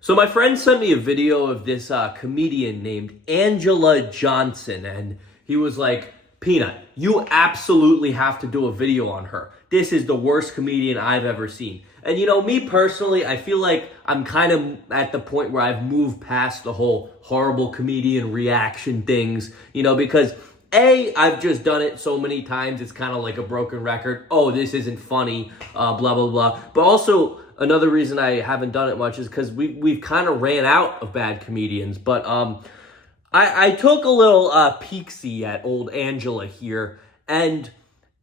So my friend sent me a video of this comedian named Angela Johnson, and he was like, Peanut, you absolutely have to do a video on her. This is the worst comedian I've ever seen. And you know, me personally, I feel like I'm kind of at the point where I've moved past the whole horrible comedian reaction things, you know, because I've just done it so many times, it's kind of like a broken record. Oh, this isn't funny, blah, blah, blah. But also, another reason I haven't done it much is because we've kind of ran out of bad comedians. But I took a little peek-see at old Angela here, and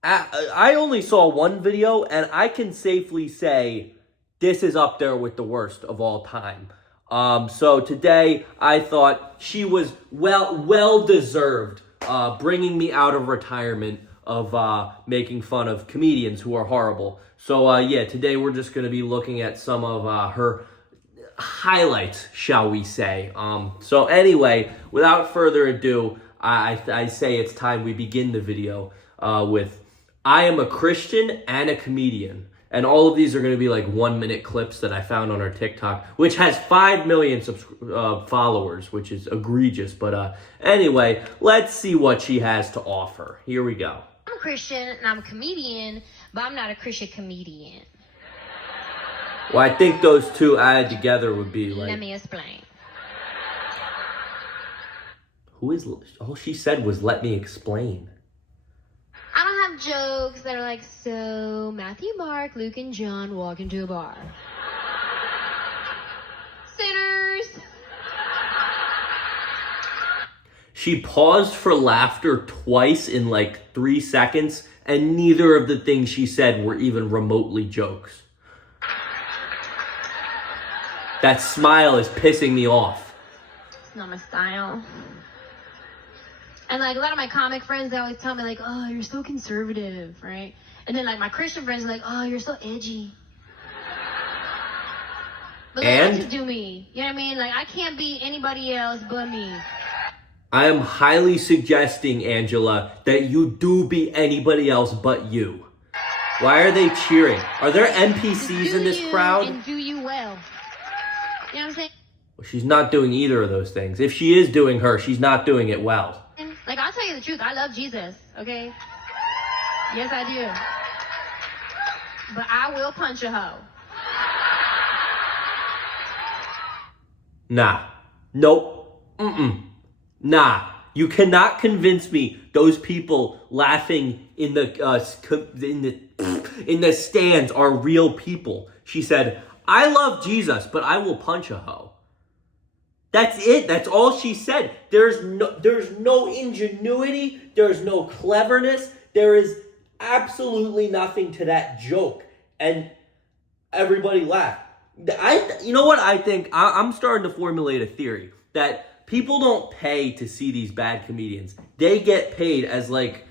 I only saw one video, and I can safely say this is up there with the worst of all time. So today, I thought she was well-deserved bringing me out of retirement of making fun of comedians who are horrible. So yeah, today we're just going to be looking at some of her highlights, shall we say. So anyway, without further ado, I say it's time we begin the video with I am a Christian and a comedian. And all of these are going to be like 1-minute clips that I found on her TikTok, which has 5 million followers, which is egregious. But anyway, let's see what she has to offer. Here we go. I'm a Christian and I'm a comedian, but I'm not a Christian comedian. Well, I think those two added together would be like... Let me explain. Who is... All she said was, let me explain. I don't have jokes that are like, so Matthew, Mark, Luke, and John walk into a bar. Sinners. She paused for laughter twice in like 3 seconds, and neither of the things she said were even remotely jokes. That smile is pissing me off. It's not my style. And like a lot of my comic friends, they always tell me like, oh, you're so conservative, right? And then like my Christian friends are like, oh, you're so edgy. But like, I just do me. You know what I mean? Like I can't be anybody else but me. I am highly suggesting, Angela, that you do be anybody else but you. Why are they cheering? Are there NPCs in this crowd? And do you well. You know what I'm saying? Well, she's not doing either of those things. If she is doing her, she's not doing it well. Like, I'll tell you the truth. I love Jesus, okay? Yes, I do. But I will punch a hoe. Nah. Nope. Nah. You cannot convince me those people laughing in the stands are real people. She said, I love Jesus, but I will punch a hoe. That's it. That's all she said. There's no ingenuity. There's no cleverness. There is absolutely nothing to that joke. And everybody laughed. You know what I think? I'm starting to formulate a theory that people don't pay to see these bad comedians. They get paid as like,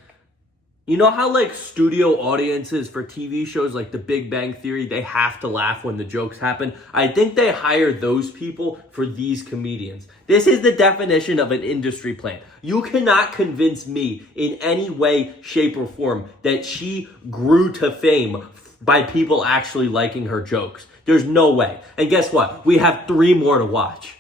you know how like studio audiences for TV shows like The Big Bang Theory, they have to laugh when the jokes happen? I think they hire those people for these comedians. This is the definition of an industry plant. You cannot convince me in any way, shape, or form that she grew to fame by people actually liking her jokes. There's no way. And guess what? We have 3 more to watch.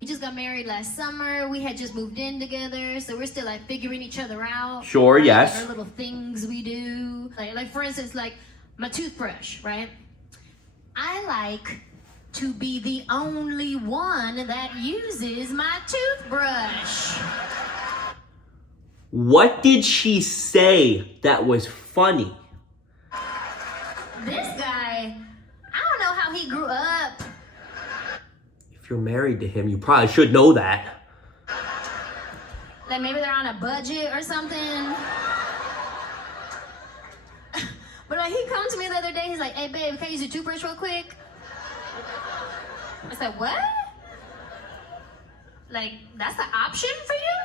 We just got married last summer. We had just moved in together, so we're still like figuring each other out. Sure, right? yes. Like, our little things we do. Like for instance, like my toothbrush, right? I like to be the only one that uses my toothbrush. What did she say that was funny? This guy, I don't know how he grew up. If you're married to him, you probably should know that. Like maybe they're on a budget or something. But like he come to me the other day, he's like, hey babe, can I use your toothbrush real quick? I said, what? Like, that's the option for you?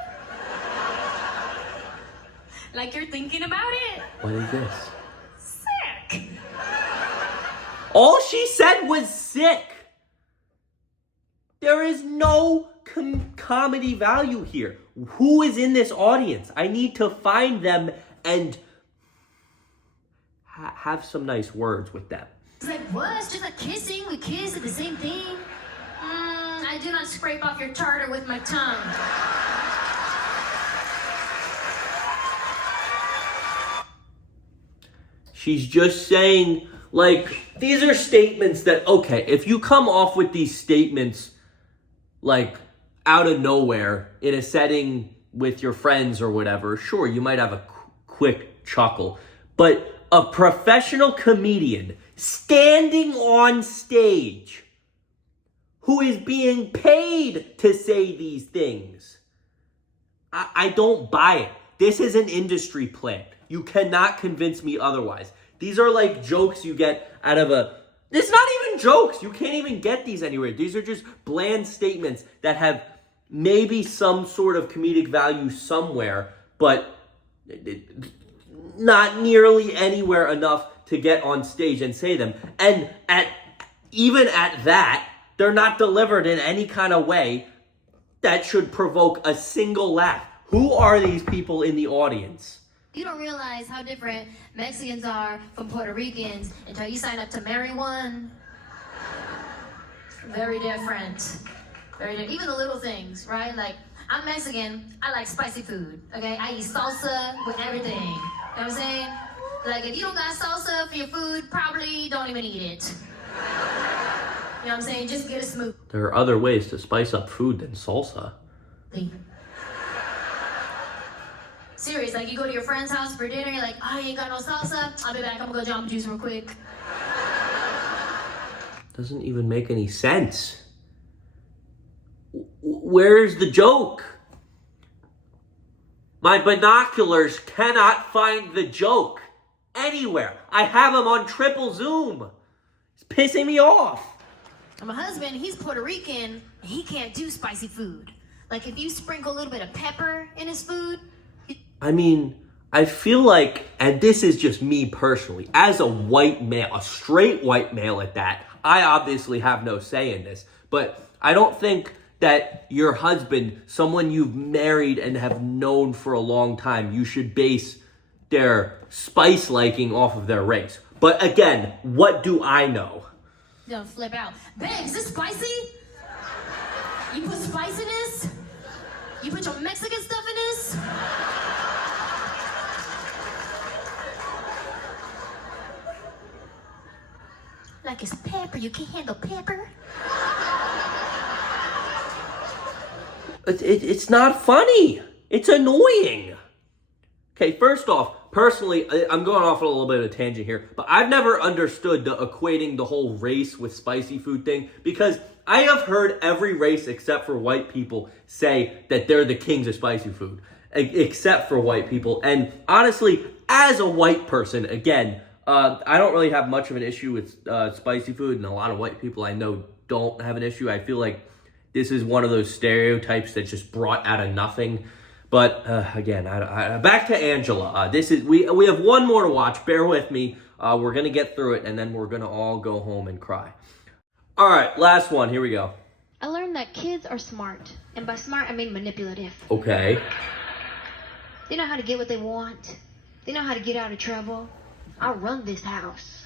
Like you're thinking about it? What is this? Sick. All she said was sick. There is no comedy value here. Who is in this audience? I need to find them and have some nice words with them. It's like, what? It's just like kissing. We kiss at the same thing. I do not scrape off your tartar with my tongue. She's just saying, like, these are statements that, okay, if you come off with these statements, like, out of nowhere in a setting with your friends or whatever, sure, you might have a quick chuckle. But a professional comedian standing on stage who is being paid to say these things, I don't buy it. This is an industry plant. You cannot convince me otherwise. These are like jokes you get out of a... It's not even jokes. You can't even get these anywhere. These are just bland statements that have maybe some sort of comedic value somewhere, but not nearly anywhere enough to get on stage and say them. And even at that, they're not delivered in any kind of way that should provoke a single laugh. Who are these people in the audience? You don't realize how different Mexicans are from Puerto Ricans until you sign up to marry one. Very different. Very different. Even the little things, right? Like, I'm Mexican, I like spicy food, okay? I eat salsa with everything. You know what I'm saying? Like, if you don't got salsa for your food, probably don't even eat it. You know what I'm saying? Just get a smoothie. There are other ways to spice up food than salsa. Serious, like you go to your friend's house for dinner, you're like, oh, you ain't got no salsa? I'll be back, I'm gonna go Jamba Juice real quick. Doesn't even make any sense. Where's the joke? My binoculars cannot find the joke anywhere. I have them on triple zoom. It's pissing me off. My husband, he's Puerto Rican, and he can't do spicy food. Like if you sprinkle a little bit of pepper in his food. I mean, I feel like, and this is just me personally, as a white male, a straight white male at that, I obviously have no say in this, but I don't think that your husband, someone you've married and have known for a long time, you should base their spice liking off of their race. But again, what do I know? Don't flip out. Babe, is this spicy? You put spice in this? You put your Mexican stuff in this? Like it's pepper, you can't handle pepper? It's not funny. It's annoying. Okay, first off, personally, I'm going off on a little bit of a tangent here, but I've never understood the equating the whole race with spicy food thing, because I have heard every race except for white people say that they're the kings of spicy food, except for white people. And honestly, as a white person, again, I don't really have much of an issue with spicy food, and a lot of white people I know don't have an issue. I feel like this is one of those stereotypes that's just brought out of nothing. But again, back to Angela. We have one more to watch. Bear with me. We're gonna get through it, and then we're gonna all go home and cry. All right, last one. Here we go. I learned that kids are smart, and by smart I mean manipulative. Okay. They know how to get what they want. They know how to get out of trouble. I run this house.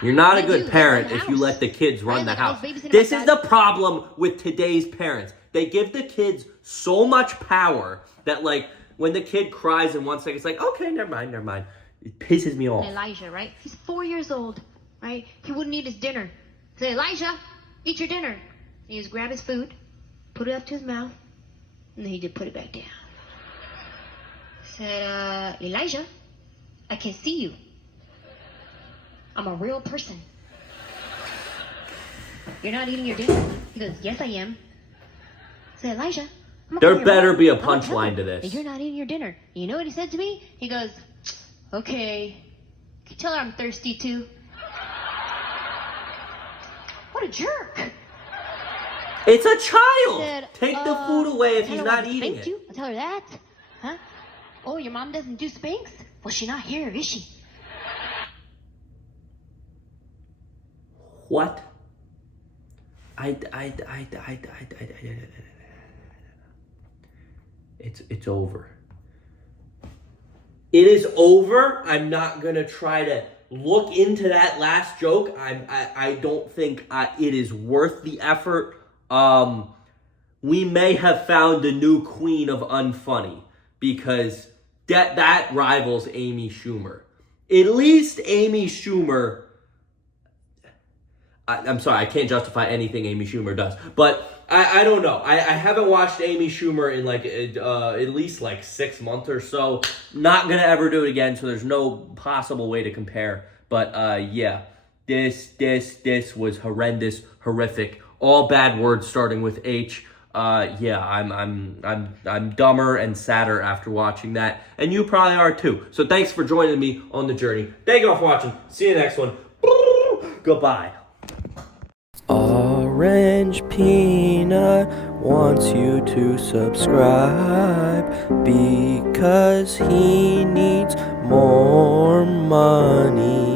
You're not a They good do. parent They run if the you house. let the kids run the Like, I was house. babysitting This my is dad. the problem with today's parents. They give the kids so much power that, like, when the kid cries in 1 second, it's like, okay, never mind. It pisses me off. Elijah, right? He's 4 years old, right? He wouldn't eat his dinner. I said, Elijah, eat your dinner. He just grab his food, put it up to his mouth, and then he just put it back down. I said, Elijah, I can see you. I'm a real person. You're not eating your dinner. He goes, yes, I am. I said, Elijah, I'm gonna There call your better mom. be a I'm gonna tell punchline her to this. that you're not eating your dinner. You know what he said to me? He goes, okay. Can you tell her I'm thirsty too? What a jerk. It's a child. Said, Take the food away if tell he's her not I eating spanked it. you? I'll tell her that. Huh? Oh, your mom doesn't do spanks? Well, she's not here, is she? What? It's over. It is over. I'm not gonna try to look into that last joke. I don't think it is worth the effort. we may have found a new queen of unfunny, because that rivals Amy Schumer. At least Amy Schumer, I'm sorry, I can't justify anything Amy Schumer does, but I don't know. I haven't watched Amy Schumer in like at least like 6 months or so. Not gonna ever do it again, so there's no possible way to compare. But yeah, this was horrendous, horrific. All bad words starting with H. Yeah, I'm dumber and sadder after watching that, and you probably are too. So thanks for joining me on the journey. Thank you all for watching. See you next one. Goodbye. Orange Peanut wants you to subscribe because he needs more money.